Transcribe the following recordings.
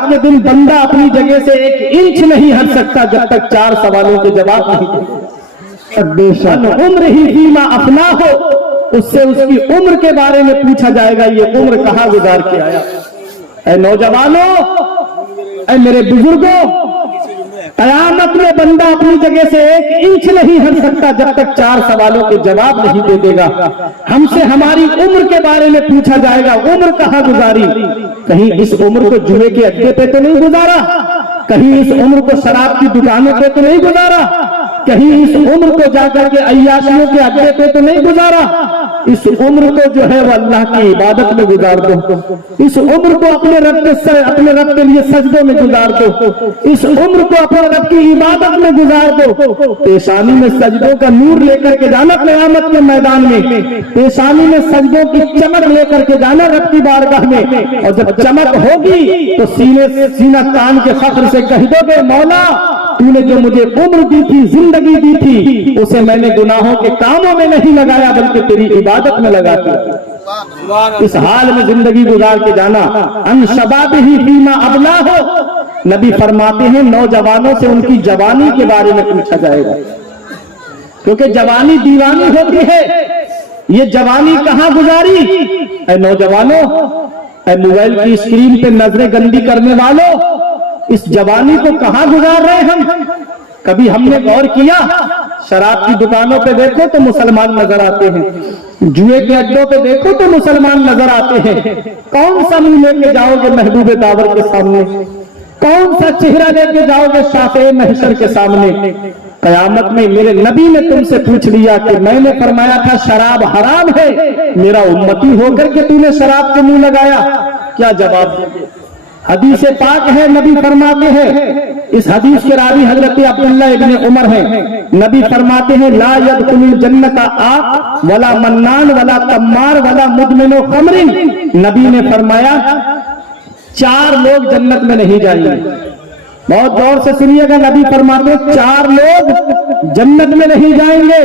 قیامت کے دن بندہ اپنی جگہ سے 1 انچ نہیں ہٹ سکتا جب تک 4 سوالوں کے جواب نہیں دے۔ عمر ہی فیما افنا ہو، اس سے اس کی عمر کے بارے میں پوچھا جائے گا، یہ عمر کہاں گزار کے آیا۔ اے نوجوانوں، اے میرے بزرگوں، قیامت میں بندہ اپنی جگہ سے 1 انچ نہیں ہٹ سکتا جب تک 4 سوالوں کے جواب نہیں دے دے گا۔ ہم سے ہماری عمر کے بارے میں پوچھا جائے گا، عمر کہاں گزاری؟ کہیں اس عمر کو جوئے کے اڈے پہ تو نہیں گزارا؟ کہیں اس عمر کو شراب کی دکانوں پہ تو نہیں گزارا؟ کہیں اس عمر کو جا کر کے عیاشیوں کے اڈے پہ تو نہیں گزارا؟ اس عمر کو جو ہے وہ اللہ کی عبادت میں گزار دو، اس عمر کو اپنے رب کے لیے سجدوں میں گزار دو، اس عمر کو اپنے رب کی عبادت میں گزار دو۔ پیشانی میں سجدوں کا نور لے کر کے جانا قیامت کے میدان میں، پیشانی میں سجدوں کی چمک لے کر کے جانا رب کی بارگاہ میں، اور جب چمک ہوگی تو سینہ تان کے فخر سے کہہ دو گے، مولا تو نے جو مجھے عمر دی تھی، زندگی دی تھی، اسے میں نے گناہوں کے کاموں میں نہیں لگایا بلکہ تیری عبادت میں لگا کے۔ اس حال میں زندگی گزار کے جانا۔ ان شبابہ فیما ابلاہ، نبی فرماتے ہیں نوجوانوں سے ان کی جوانی کے بارے میں پوچھا جائے گا، کیونکہ جوانی دیوانی ہوتی ہے۔ یہ جوانی کہاں گزاری؟ اے نوجوانوں، اے موبائل کی اسکرین پہ نظریں گندی کرنے والوں، اس جوانی کو کہاں گزار رہے ہم؟ کبھی ہم نے غور کیا؟ شراب کی دکانوں پہ دیکھو تو مسلمان نظر آتے ہیں، جوئے کے اڈوں پہ دیکھو تو مسلمان نظر آتے ہیں۔ کون سا منہ لے کے جاؤ گے محبوب داور کے سامنے؟ کون سا چہرہ لے کے جاؤ گے شافع محشر کے سامنے؟ قیامت میں میرے نبی نے تم سے پوچھ لیا کہ میں نے فرمایا تھا شراب حرام ہے، میرا امتی ہو کر کے تو نے شراب کے منہ لگایا، کیا جواب دیں گے؟ حدیث پاک ہے، نبی فرماتے ہیں، اس حدیث کے راوی حضرت عبداللہ ابن عمر ہیں، نبی فرماتے ہیں لا يدخل الجنت آق ولا منان ولا تمار ولا مدمن خمر۔ نبی نے فرمایا 4 لوگ جنت میں نہیں جائیں گے۔ بہت غور سے سنیے گا، نبی فرماتے ہیں 4 لوگ جنت میں نہیں جائیں گے۔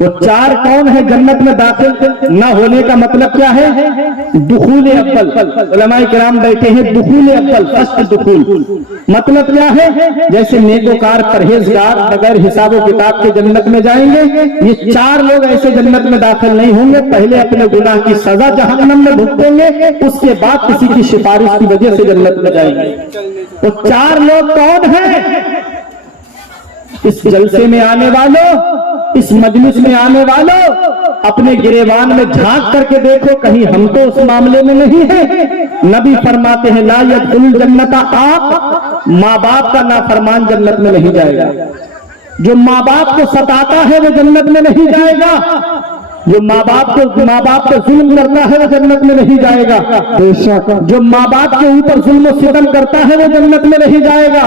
وہ 4 کون ہے جنت میں داخل نہ ہونے کا مطلب کیا ہے؟ دخول اول۔ علماء کرام بیٹھے ہیں، دخول اول، فرسٹ دخول مطلب کیا ہے؟ جیسے نیکوکار پرہیزگار بغیر حساب و کتاب کے جنت میں جائیں گے، یہ 4 لوگ ایسے جنت میں داخل نہیں ہوں گے۔ پہلے اپنے گناہ کی سزا جہنم میں بھگتیں گے، اس کے بعد کسی کی سفارش کی وجہ سے جنت میں جائیں گے۔ وہ 4 لوگ کون ہیں؟ اس جلسے میں آنے والوں، اس مجلس میں آنے والوں، اپنے گریبان میں جھانک کر کے دیکھو، کہیں ہم تو اس معاملے میں نہیں ہیں۔ نبی فرماتے ہیں لا يدخل الجنت آق، ماں باپ کا نافرمان جنت میں نہیں جائے گا۔ جو ماں باپ کو ستاتا ہے وہ جنت میں نہیں جائے گا، جو ماں باپ کو ظلم کرتا ہے وہ جنت میں نہیں جائے گا، جو ماں باپ کے اوپر ظلم و ستم کرتا ہے وہ جنت میں نہیں جائے گا۔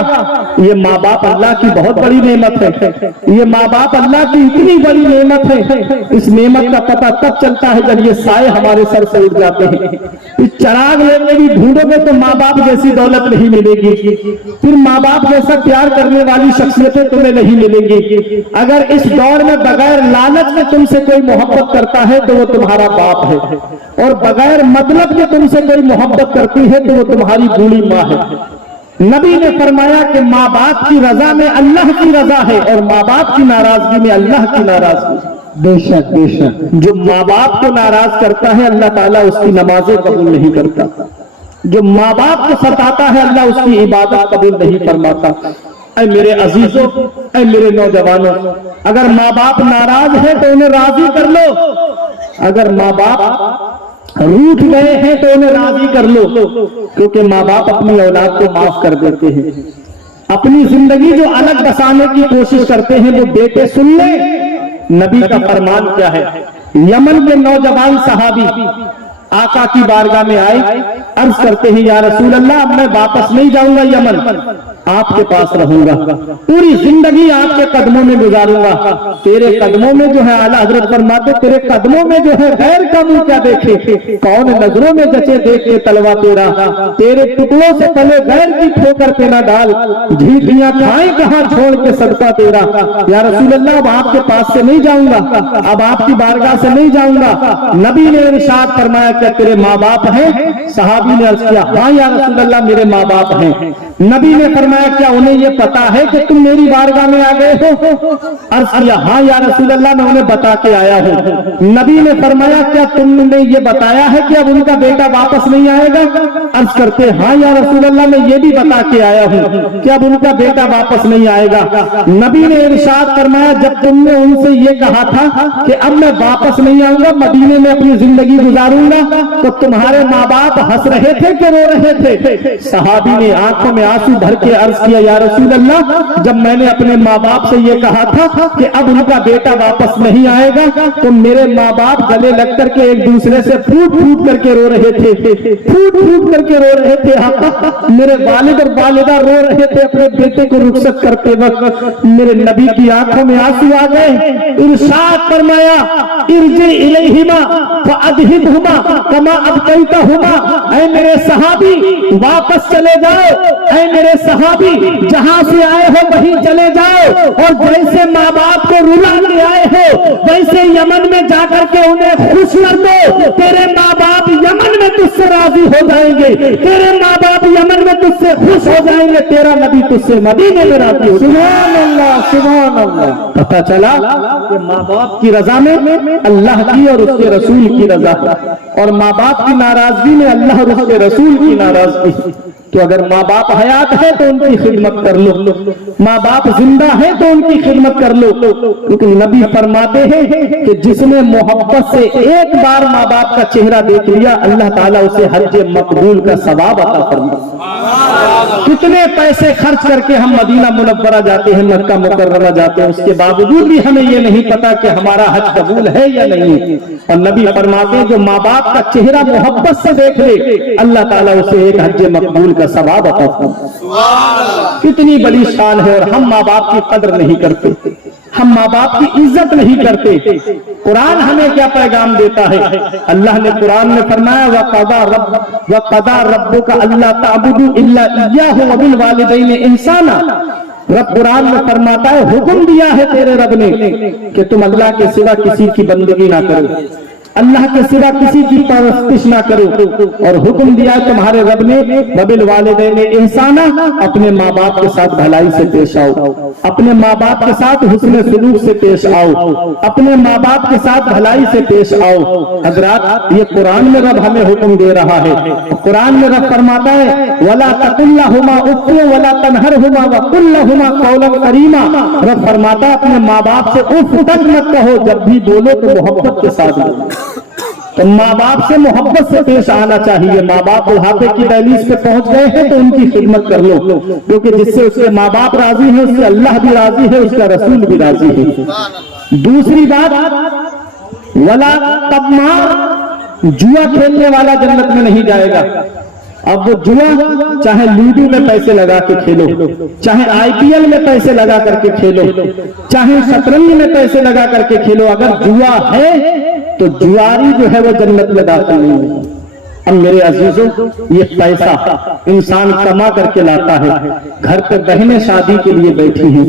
یہ ماں باپ اللہ کی بہت بڑی نعمت ہے، یہ ماں باپ اللہ کی اتنی بڑی نعمت ہے، اس نعمت کا پتہ تب چلتا ہے جب یہ سائے ہمارے سر سے اٹھ جاتے ہیں۔ اس چراغ لینے بھی ڈھونڈو گے تو ماں باپ جیسی دولت نہیں ملے گی، پھر ماں باپ جیسا پیار کرنے والی شخصیتیں تمہیں نہیں ملیں گی۔ اگر اس دور میں بغیر لالچ میں تم سے کوئی محبت کرتا ہے تو وہ تمہارا باپ ہے، اور بغیر مطلب کے تم سے کوئی محبت کرتی ہے تو وہ تمہاری بوڑھی ماں ہے۔ نبی نے فرمایا کہ ماں باپ کی رضا میں اللہ کی رضا ہے، اور ماں باپ کی ناراضگی میں اللہ کی ناراضگی۔ بے شک بے شک، جو ماں باپ کو ناراض کرتا ہے اللہ تعالیٰ اس کی نمازیں قبول نہیں کرتا، جو ماں باپ کو ستاتا ہے اللہ اس کی عبادت قبول نہیں فرماتا۔ اے میرے عزیزوں، اے میرے نوجوانوں، اگر ماں باپ ناراض ہے تو انہیں راضی کر لو، اگر ماں باپ روٹھ گئے ہیں تو انہیں راضی کر لو، کیونکہ ماں باپ اپنی اولاد کو معاف کر دیتے ہیں۔ اپنی زندگی جو الگ بسانے کی کوشش کرتے ہیں وہ بیٹے سن لیں، نبی کا فرمان کیا ہے؟ یمن کے نوجوان صحابی آقا کی بارگاہ میں آئے، عرض کرتے ہیں یا رسول اللہ اب میں واپس نہیں جاؤں گا یمن، آپ کے پاس رہوں گا، پوری زندگی آپ کے قدموں میں گزاروں گا۔ تیرے قدموں میں جو ہے اعلیٰ حضرت فرماتے تیرے قدموں میں جو ہے غیر کا منہ کیا دیکھے، کون نظروں میں جچے دیکھ کے تلوا تیرا، تیرے ٹکڑوں سے پلے غیر کی ٹھوکر پہ نہ ڈال، جھیٹیاں کھائیں کہاں چھوڑ کے صدقہ تیرا۔ یا رسول اللہ اب آپ کے پاس سے نہیں جاؤں گا، اب آپ کی بارگاہ سے نہیں جاؤں گا۔ نبی نے ارشاد فرمایا क्या तेरे माँ बाप हैं? सहाबी ने अर्ज किया हाँ या रसूल अल्लाह मेरे माँ बाप हैं। नबी ने फरमाया क्या उन्हें ये पता है कि तुम मेरी बारगाह में आ गए हो? अर्ज किया हाँ या रसूल अल्लाह मैं उन्हें बता के आया हूँ। नबी ने फरमाया क्या तुमने ये बताया है कि अब उनका बेटा वापस नहीं आएगा? अर्ज करते हाँ या रसूल अल्लाह मैं ये भी बता के आया हूँ कि अब उनका बेटा वापस नहीं आएगा। नबी ने इरशाद फरमाया जब तुमने उनसे ये कहा था कि अब मैं वापस नहीं आऊंगा, मदीने में अपनी जिंदगी गुजारूंगा, तो तुम्हारे माँ बाप हंस रहे थे कि रो रहे थे? सहाबी ने आंखों में आंसू भर के अर्ज किया या रसूल अल्लाह जब मैंने अपने माँ बाप से ये कहा था कि अब उनका बेटा वापस नहीं आएगा तो मेरे माँ बाप गले लग करके एक दूसरे से फूट फूट करके रो रहे थे, फूट फूट करके रो रहे थे। मेरे वालिद और वालिदा रो रहे थे अपने बेटे को रुखसत करते वक्त। मेरे नबी की आंखों में आंसू आ गए। इरशाद फरमाया इरजी इलैहिमा फअदहिबहुमा कमा अबकैतहुमा, ऐ मेरे सहाबी वापस चले जाओ, ऐ मेरे सहाबी जहां से आए हो वहीं चले जाओ, और जैसे माँ बाप को रुला के आए हो वैसे यमन में जाकर के उन्हें खुश कर दो। तेरे माँ बाप यमन में तुझसे राजी हो जाएंगे, तेरे माँ बाप यमन में तुझसे खुश हो जाएंगे, तेरा नबी तुझसे मदीने में राजी हो। सुभान अल्लाह सुभान अल्लाह। पता चला कि माँ बाप की रजा में अल्लाह की और उसके रसूल की रजा, और माँ बाप की नाराजगी में अल्लाह और उसके रसूल की नाराजगी। तो अगर माँ बाप हयात है तो उनकी खिदमत कर लो, माँ बाप जिंदा है तो उनकी खिदमत कर लो, क्योंकि नबी फरमाते हैं कि जिसने मोहब्बत से एक बार माँ बाप का चेहरा देख लिया अल्लाह ताला उसे हज मकबूल का सवाब अता फरमाता। कितने पैसे खर्च करके हम मदीना मुनव्वरा जाते हैं, मक्का मुकर्रमा जाते हैं, उसके बावजूद भी हमें ये नहीं पता कि हमारा हज कबूल है या नहीं। और नबी फरमाते हैं जो माँ बाप का चेहरा मोहब्बत से देख ले अल्लाह ताला उसे एक हज मकबूल का सवाब अता फरमाता। कितनी बड़ी शान है, और हम माँ बाप की कदर नहीं करते, हम माँ बाप की इज्जत नहीं करते। कुरान हमें क्या पैगाम देता है? अल्लाह ने कुरान में फरमाया वक़दा रब्बुका अल्ला ताबुदू इल्ला इय्याहु व बिल वालिदैनि इंसाना। रब कुरान में फरमाता है हुक्म दिया है तेरे रब ने कि तुम अल्लाह के सिवा किसी की बंदगी ना करो, अल्लाह के सिवा किसी की परस्तिश ना करो, और हुक्म दिया तुम्हारे रब ने वबिल वालिदैन इंसाना, अपने माँ बाप के साथ भलाई से पेश आओ, अपने माँ बाप के साथ हुस्न सुलूक से पेश आओ, अपने माँ बाप के साथ भलाई से पेश आओ। हजरात ये कुरान में रब हमें हुक्म दे रहा है। कुरान में रब फरमाता है वला तकुल्लहुमा उफ़्फ़िन वला तनहरहुमा वकुल्लहुमा कौलन करीमा। रब फरमाता है अपने माँ बाप से उफ तक मत कहो, जब भी बोलो तो मोहब्बत के साथ बोलो। तो माँ बाप से मोहब्बत से पेश आना चाहिए। माँ बाप बुढ़ापे की दहलीज पे पहुंच गए हैं तो उनकी खिदमत कर लो, क्योंकि जिससे उसके माँ बाप राजी है उससे अल्लाह भी राजी है, उसका रसूल भी राजी है। दूसरी बात वला तब्मा, जुआ खेलने वाला जन्नत में नहीं जाएगा। अब वो जुआ चाहे लूडो में पैसे लगा के खेलो, चाहे आईपीएल में पैसे लगा करके खेलो, चाहे शतरंज में पैसे लगा करके खेलो, अगर जुआ है तो जुआरी जो है वो जन्नत में दाखिल नहीं है। अब मेरे अजीजों ये पैसा इंसान कमा करके लाता है। घर पे बहनें शादी के लिए बैठी हैं,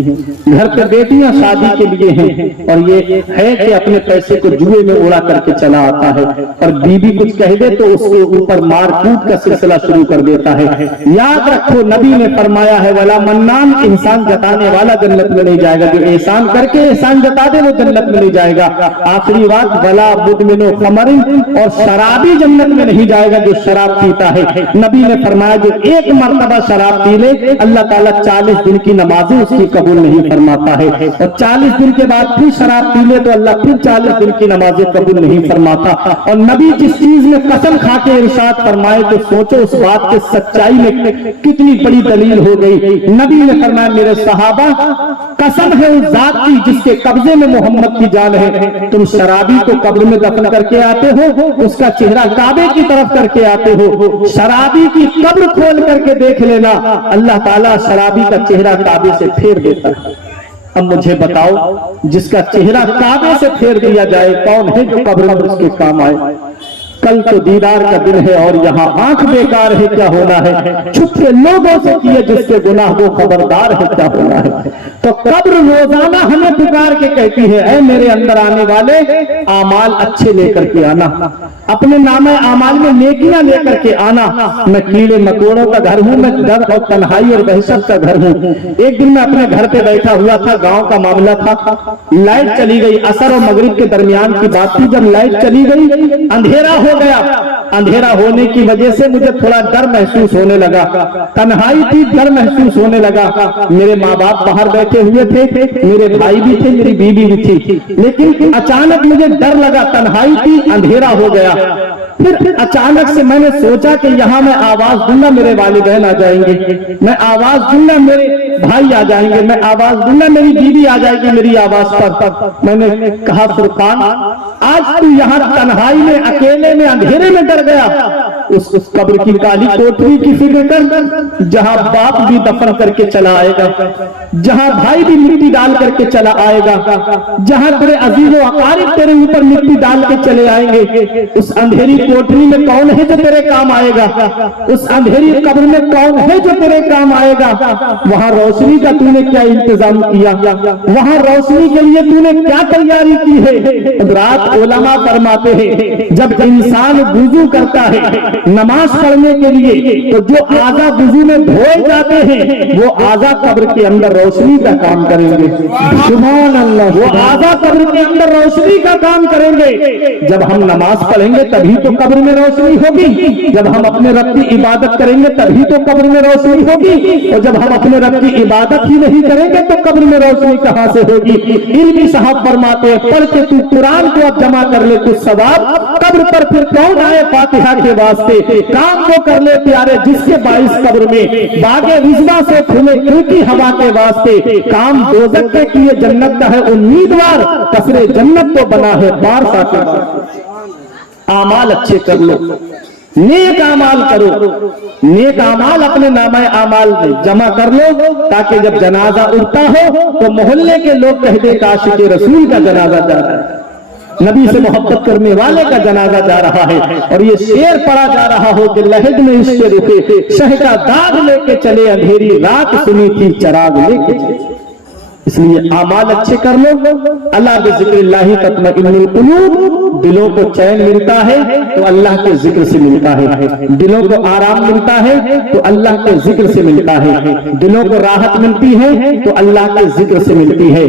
घर पे बेटियां शादी के लिए हैं, और ये है कि अपने पैसे को जुए में उड़ा करके चला आता है, और बीबी कुछ कह दे तो उसके ऊपर मार कूट का सिलसिला शुरू कर देता है। याद रखो नबी ने फरमाया है वला मन्नान, इंसान जताने वाला जन्नत में नहीं जाएगा, जो एहसान करके एहसान जता दे वो जन्नत में नहीं जाएगा। आखिरी बात वला मुदमिनो खमरिन, और शराबी जन्नत में नहीं जाएगा जो शराब पीता है। नबी ने फरमाया जो एक मर्तबा शराब पी ले अल्लाह ताला 40 दिन की नमाजें उसकी कबूल नहीं फरमाता है, और 40 दिन के बाद फिर शराब पी ले तो अल्लाह फिर 40 दिन की नमाजें कबूल नहीं फरमाता। और नबी जिस चीज में कसम खा के इरशाद फरमाए तो सोचो उस बात के सच्चाई में कितनी बड़ी दलील हो गई। नबी ने फरमाया मेरे सहाबा कसम है उस जात की जिसके कब्जे में मोहम्मद की जान है, तुम शराबी को कब्र में दफन करके आते हो, उसका चेहरा काबे की तरफ करके आते हो, शराबी की कब्र खोल करके देख लेना अल्लाह ताला शराबी का चेहरा काबे से फेर देता है। अब मुझे बताओ जिसका चेहरा काबे से फेर दिया जाए कौन है जो कब्र में उसके काम आए? कल तो दीदार का दिन है और यहाँ आंख बेकार है क्या होना है, छुप के लोगों से किए जिसके गुनाह वो खबरदार है क्या होना है। तो कब्र रोजाना हमें पुकार के कहती है, ऐ मेरे अंदर आने वाले, आमाल अच्छे लेकर के आना, अपने नामे आमाल में नेकियां लेकर के आना। मैं कीड़े मकोड़ों का घर हूं, मैं डर और तन्हाई और दहशत का घर हूं। एक दिन मैं अपने घर पे बैठा हुआ था, गांव का मामला था, लाइट चली गई, असर और मगरिब के दरमियान की बात थी। जब लाइट चली गई, अंधेरा हो गया। अंधेरा होने की वजह से मुझे थोड़ा डर महसूस होने लगा, तन्हाई थी, डर महसूस होने लगा। मेरे माँ बाप बाहर बैठे हुए थे, मेरे भाई भी थे, मेरी बीवी भी थी, लेकिन अचानक मुझे डर लगा, तन्हाई थी, अंधेरा हो गया। फिर अचानक से मैंने सोचा कि यहाँ मैं आवाज दूंगा, मेरे वालिदैन आ जाएंगे, मैं आवाज दूंगा, मेरे भाई आ जाएंगे, मैं आवाज दूंगा, मेरी बीवी आ जाएगी मेरी आवाज पर। मैंने कहा, फुरकान, आज तू यहाँ तन्हाई में, अकेले में, अंधेरे में डर गया, उस कब्र की काली कोठरी की फिक्र कर, जहाँ बाप भी दफन करके चला आएगा, जहाँ भाई भी मिट्टी डाल करके चला आएगा, जहाँ तेरे अजीज व अकारिब तेरे ऊपर मिट्टी डाल के चले आएंगे। उस अंधेरी कोठरी में कौन है जो तेरे काम आएगा? उस अंधेरी कब्र में कौन है जो तेरे काम आएगा? वहां रोशनी का तूने क्या इंतजाम किया? वहां रोशनी के लिए तूने क्या तैयारी की है? रात उलमा फरमाते हैं, जब इंसान वुजू करता है नमाज पढ़ने के लिए, तो जो आजा वुजू में धोए जाते हैं, वो आजा कब्र के अंदर रोशनी का काम करेंगे। सुभान अल्लाह, वो आजा कब्र के अंदर रोशनी का काम करेंगे। जब हम नमाज पढ़ेंगे तभी तो कब्र में रोशनी होगी, जब हम अपने रब की इबादत करेंगे तभी तो कब्र में रोशनी होगी, और जब हम अपने रब की इबादत ही नहीं करेंगे तो कब्र में रोशनी कहां से होगी? इल्मी साहब फरमाते हैं, पढ़ के तू कुरान को अब जमा कर ले कुछ सवाब, कब्र पर फिर कौन आए फातिहा के वास्ते? काम को कर ले प्यारे, जिसके बाइस कब्र में बागे रिजवा से खुले खिड़की हवा के वास्ते। काम दोजख के किए जन्नत का है उम्मीदवार, कसरे जन्नत तो बना है बार साथी। आमाल अच्छे कर लो, नेक आमाल करो, नेक आमाल अपने नामे आमाल में जमा कर लो, ताकि जब जनाजा उठता हो तो मोहल्ले के लोग कह दे काश के रसूल का जनाजा जा रहा है, नबी से मोहब्बत करने वाले का जनाजा जा रहा है। और ये शेर पढ़ा जा रहा हो कि लहद में इसके रुके, शह का दाग लेके चले, अंधेरी रात सुनी थी चराग लेके चले। इसलिए आमाल अच्छे कर लो। अल्लाह के जिक्रिल्लाहि तत्मइन्नुल कुलूब, दिलों को चैन मिलता है तो अल्लाह के जिक्र से मिलता है, दिलों को आराम मिलता है तो अल्लाह के जिक्र से मिलता है, दिलों को राहत मिलती है तो अल्लाह के जिक्र से मिलती है।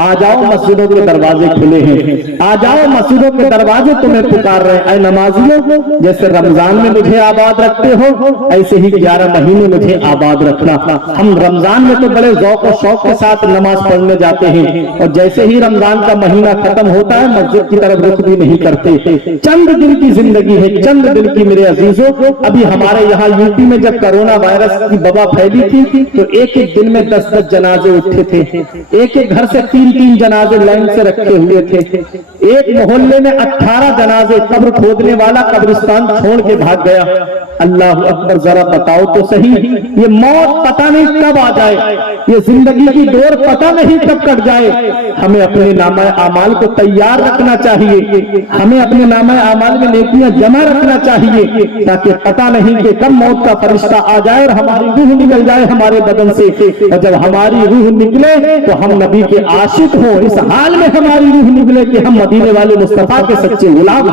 आ जाओ, मस्जिदों के दरवाजे खुले हैं, आ जाओ, मस्जिदों के दरवाजे तुम्हें पुकार रहे हैं। ऐ नमाजियों, जैसे रमजान में मुझे आबाद रखते हो, ऐसे ही 11 महीने मुझे आबाद रखना। हम रमजान में तो बड़े ज़ौक़ और शौक के साथ नमाज पढ़ने जाते हैं, और जैसे ही रमजान का महीना खत्म होता है मस्जिद की तरफ रुख भी नहीं करते। चंद दिन की जिंदगी है, चंद दिन की मेरे अजीजों। अभी हमारे यहाँ यूपी में जब कोरोना वायरस की वबा फैली थी तो एक एक दिन में 10-10 जनाजे उठे थे, एक एक घर से 3-3 जनाजे लाइन से रखे हुए थे। एक मोहल्ले में 18 जनाजे, कब्र खोदने वाला कब्रिस्तान छोड़ के भाग गया। अल्लाह अकबर, जरा बताओ तो सही, ये मौत पता नहीं कब आ जाए, ये जिंदगी की डोर पता नहीं कब कट जाए। हमें अपने नामा आमाल को तैयार रखना चाहिए, हमें अपने नामा आमाल में नेकियां जमा रखना चाहिए, ताकि पता नहीं कि कब मौत का फरिश्ता आ जाए और हमारी रूह निकल जाए हमारे बदन से। और जब हमारी रूह निकले तो हम नबी के आशिक हों, इस हाल में हमारी रूह निकले कि हम मदीने वाले मुस्तफा के सच्चे गुलाम,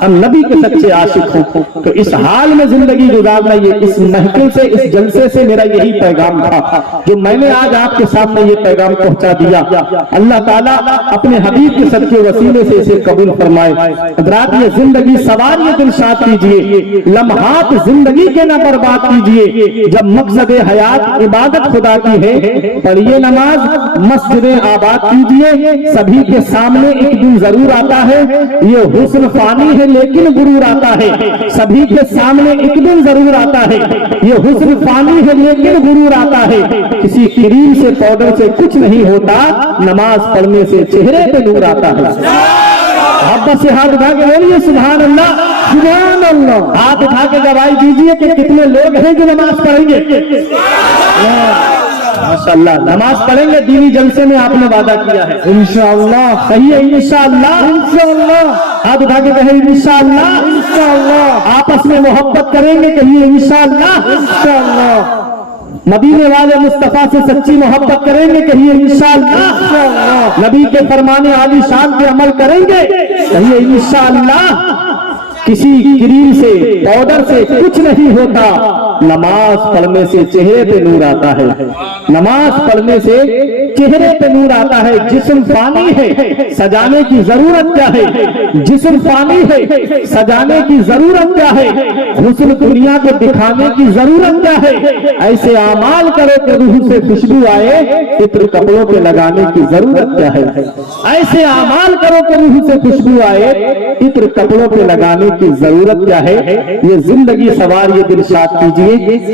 हम नबी के सच्चे आशिक हों। तो इस हाल में जिंदगी गुजारना, ये इस महफिल से, इस जलसे से मेरा यही पैगाम था जो मैंने आज आपके सामने ये पैगाम पहुंचा दिया। अल्लाह ताला अपने हबीब के सदके वसीले से इसे कबूल फरमाए। हज़रात, ये जिंदगी सवार ये दिलशाद कीजिए, लम्हात जिंदगी के न बर्बाद कीजिए। जब मकसद हयात इबादत खुदा की है, पढ़िए नमाज, मस्जिदें आबाद कीजिए। सभी के सामने एक दिन जरूर आता है, ये हुस्न फानी है लेकिन गुरूर आता है। सभी के सामने एक दिन जरूर आता है, ये हुस्न फानी है लेकिन गुरूर आता है। किसी क्रीम से, पाउडर से कुछ नहीं होता, नमाज पढ़ने से चेहरे पे नूर आता है। मोहब्बत से हाथ उठा के बोलिए सुभान अल्लाह, सुभान अल्लाह। हाथ उठा के गवाही दीजिए कि कितने लोग हैं जो नमाज पढ़ेंगे। माशाअल्लाह, नमाज पढ़ेंगे, दीनी जलसे में आपने वादा किया है। इंशाअल्लाह, सही है, इंशाअल्लाह, इंशाअल्लाह। हाथ उठा के कहे इंशाअल्लाह, इंशाअल्लाह। आपस में मोहब्बत करेंगे, कहिए इंशाअल्लाह, इंशाअल्लाह। मदीने वाले मुस्तफा से सच्ची मोहब्बत करेंगे, कहिए इंशाअल्लाह। नबी के फरमाने आली शान पे अमल करेंगे, कहिए इंशाअल्लाह। किसी क्रीम से, पाउडर से कुछ नहीं होता, नमाज पढ़ने से चेहरे पे नूर आता है, नमाज पढ़ने से चेहरे पे नूर आता है। जिस्म फानी है, सजाने की जरूरत क्या है, जिस्म फानी है, सजाने की जरूरत क्या है, हुस्न दुनिया को दिखाने की जरूरत क्या है। ऐसे आमाल करो कि रूह से खुशबू आए, इत्र कपड़ों पे लगाने की जरूरत क्या है। ऐसे आमाल करो कि रूह से खुशबू आए, इत्र कपड़ों पे लगाने की जरूरत क्या है। ये जिंदगी सवार ये दिलशाद कीजिए,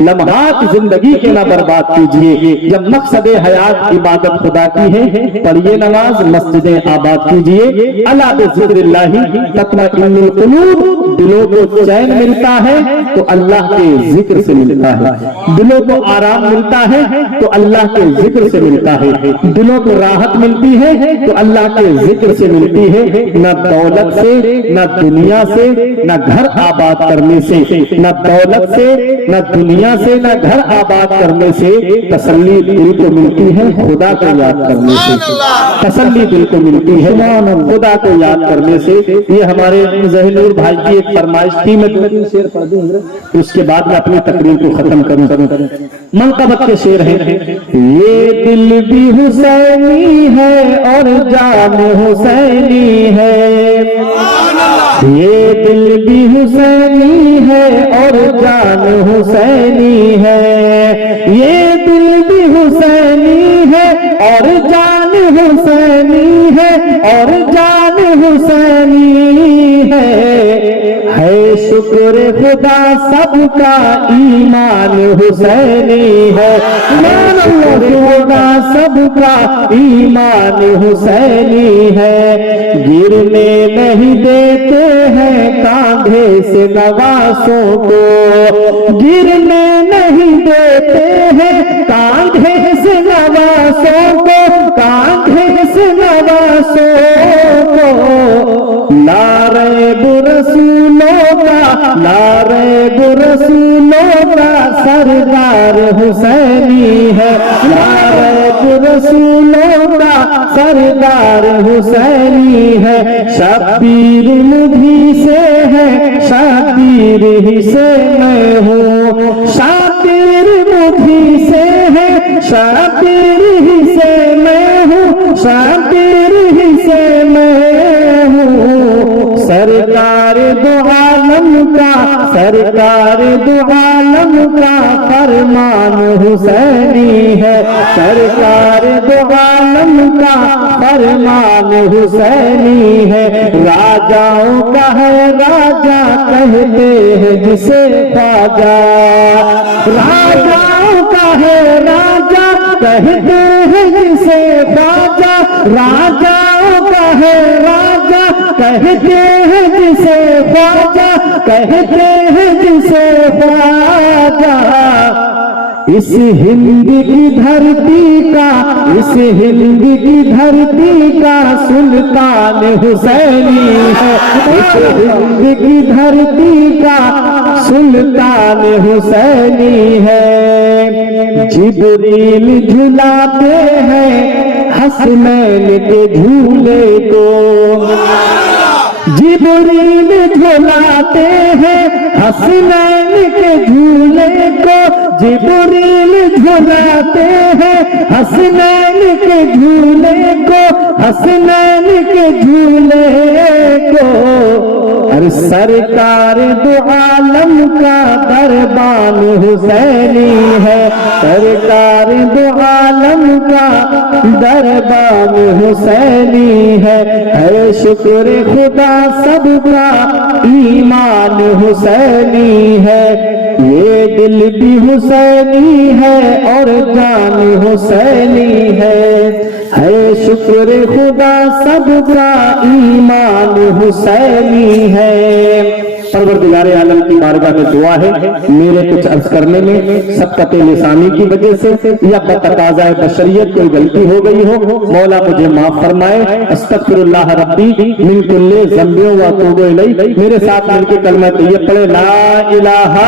लम्हात जिंदगी के ना बर्बाद कीजिए। जब मकसद हयात इबादत खुदा की है, पढ़िए नमाज, मस्जिदें आबाद कीजिए। अला बिज़िक्रिल्लाहि तत्मइन्नुल कुलूब, दिलों को चैन मिलता है तो अल्लाह के जिक्र से मिलता है, दिलों को आराम मिलता है तो अल्लाह के जिक्र से मिलता है, दिलों को राहत मिलती है तो अल्लाह के जिक्र से मिलती है। न दौलत से, न दुनिया से, न घर आबाद करने से, न दौलत से, न दुनिया से, न घर आबाद करने से तसल्ली दिल को मिलती है, खुदा को याद करने से तसल्ली दिल को मिलती है, खुदा को याद करने से। ये हमारे ज़हीनुर भाई की एक फरमाइश थी, मैं 2-3 शेर पढ़ दूं, उसके बाद मैं अपनी तकरीर को खत्म करूं। मनक़बत के शेर हैं। ये दिल भी हुसैनी है और जान हुसैनी है, ये दिल भी हुसैनी है और जान हुसैनी है, ये दिल भी हुसैनी है और जान हुसैनी है, और जान हुसैनी है शुक्र खुदा सबका ईमान हुसैनी है, खुदा सबका ईमान हुसैनी है। गिरने नहीं देते हैं कांधे से नवासों को, गिरने नहीं देते हैं कांधे से नवासों को, कांधे से नवासों को। नारे रसूलों का, नारे रसूलों का सरदार हुसैनी है, नारे रसूलों का सरदार हुसैनी है। शब्बीर मुझी से है, शब्बीर ही से मैं हूँ, शब्बीर मुझी से है, शब्बीर ही से मैं हूँ, शब्बीर ही से मैं हूँ। सरकार दो आलम का, सरकार दो आलम का फरमान हुसैनी है, सरकार दो आलम का फरमान हुसैनी है। राजाओं का है राजा कहते हैं जिसे ख्वाजा, राजाओं का है राजा कहते हैं जिसे ख्वाजा, राजाओं का है राजा कहते हैं जिसे ख्वाजा, कहते हैं जिसे ख्वाजा। इस हिंद की धरती का, इस हिंद की धरती का सुल्तान हुसैनी है, इस हिंद की धरती का सुल्तान हुसैनी है। जिब्रील झुलाते हैं हसनैन के झूले को, जिब्रील झुलाते हैं हसनैन के झूले को, जिब्रील झुलाते हैं हसनैन के झूले को, हसनैन के झूले को। और सरकार दो आलम का दरबान हुसैनी है, सरकार दो आलम का दरबान हुसैनी है शुक्र खुदा सबका ईमान हुसैनी है। ये दिल भी हुसैनी है और जान हुसैनी है शुक्र खुदा सबका ईमान हुसैनी है। परवरदिगार आलम की बारगाह में दुआ है, मेरे कुछ अर्ज करने में सबकत लिसानी की वजह से या बतकाज़ा बशरियत कोई गलती हो गई हो, मौला मुझे माफ फरमाए। अस्तगफिरुल्लाह रब्बी मिन कुल्ली ज़ंबिन व अतूबु इलैह। मेरे साथ मिलकर कलमा तैयब पढ़े, ला इलाहा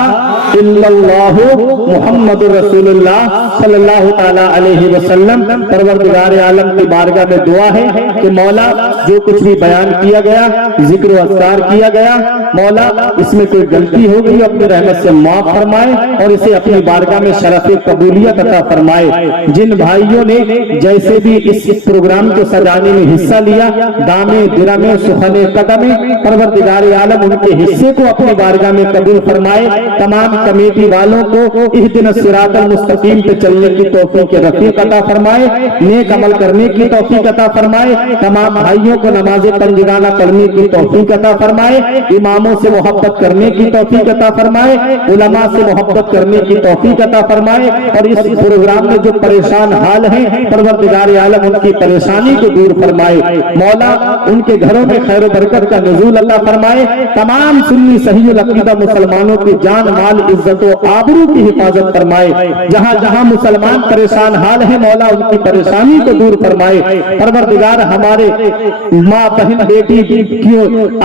इल्लल्लाहु मुहम्मदुर रसूलुल्लाह सल्लल्लाहु ताला अलैहि वसल्लम। परवरदिगार आलम की बारगाह में दुआ है कि मौला जो कुछ भी बयान किया गया, जिक्र व अज़कार किया गया, मौला इसमें कोई गलती हो गई अपनी रहमत से माफ फरमाए और इसे अपनी बारगाह में शरफ़ कबूलियत अता फरमाए। जिन भाइयों ने जैसे भी इस प्रोग्राम को सजाने में हिस्सा लिया, दामे दिरामे सुखने कदमे, परवरदिगार आलम उनके हिस्से को अपनी बारगाह में कबूल फरमाए। तमाम कमेटी वालों को इहदिन सिरातल मुस्तकीम पे चलने की तौफीक रफीक अता फरमाए, नेक अमल करने की तौफीक अता फरमाए। तमाम भाइयों को नमाज पंजगाना पढ़ने की तौफीक अता फरमाए, इमामों से मोहब्बत करने की तौफीक अता फरमाए, उलमा से मोहब्बत करने की तौफीक अता फरमाए। और इस प्रोग्राम में जो परेशान हाल हैं, परवरदिगार आलम उनकी परेशानी को दूर फरमाए। मौला उनके घरों में खैर व बरकत का नुज़ूल अता फरमाए। तमाम सुन्नी सहीहुल अक़ीदा मुसलमानों की जान माल इज्जत व आबरू की हिफाजत फरमाए। जहां जहां मुसलमान परेशान हाल है, मौला उनकी परेशानी को दूर फरमाए। परवरदिगार हमारे माँ बहन बेटी की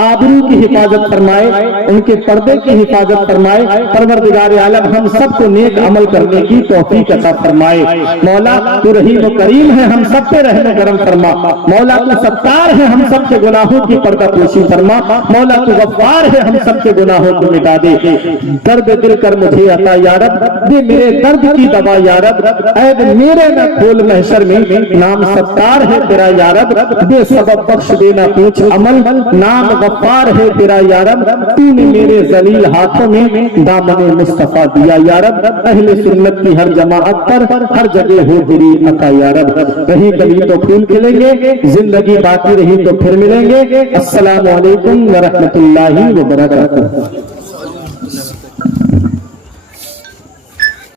आबरू की हिफाजत फरमाए, उनके पर्दे की हिफाजत फरमाए। परवरदिगार आलम हम सबको नेक अमल करने की तौफीक अता फरमाए। मौला तू रहीम व करीम है, हम सब पे रहम करम फरमा। मौला तू सत्तार है, हम सब के गुनाहों की पर्दा पोशी फरमा। मौला तू गफ्फार है, हम सब के गुनाहों को मिटा दे। दर्द दिल कर मुझे अता या रब, दे मेरे दर्द की दवा या रब। ऐब मेरे न खोल महशर में, नाम सत्तार है तेरा या रब। दे सबब बख्श देना पूछ अमल, नाम गफ्फार है तेरा या रब। तूने मेरे जलील हाथों में दामन मुस्तफा दिया या रब। अहले सुन्नत की हर जमाअत पर हर जगह हो तेरी अता या रब। रही कभी तो फूल खिलेंगे, जिंदगी बाकी रही तो फिर मिलेंगे। अस्सलामु अलैकुम व रहमतुल्लाहि व बरकातुहू।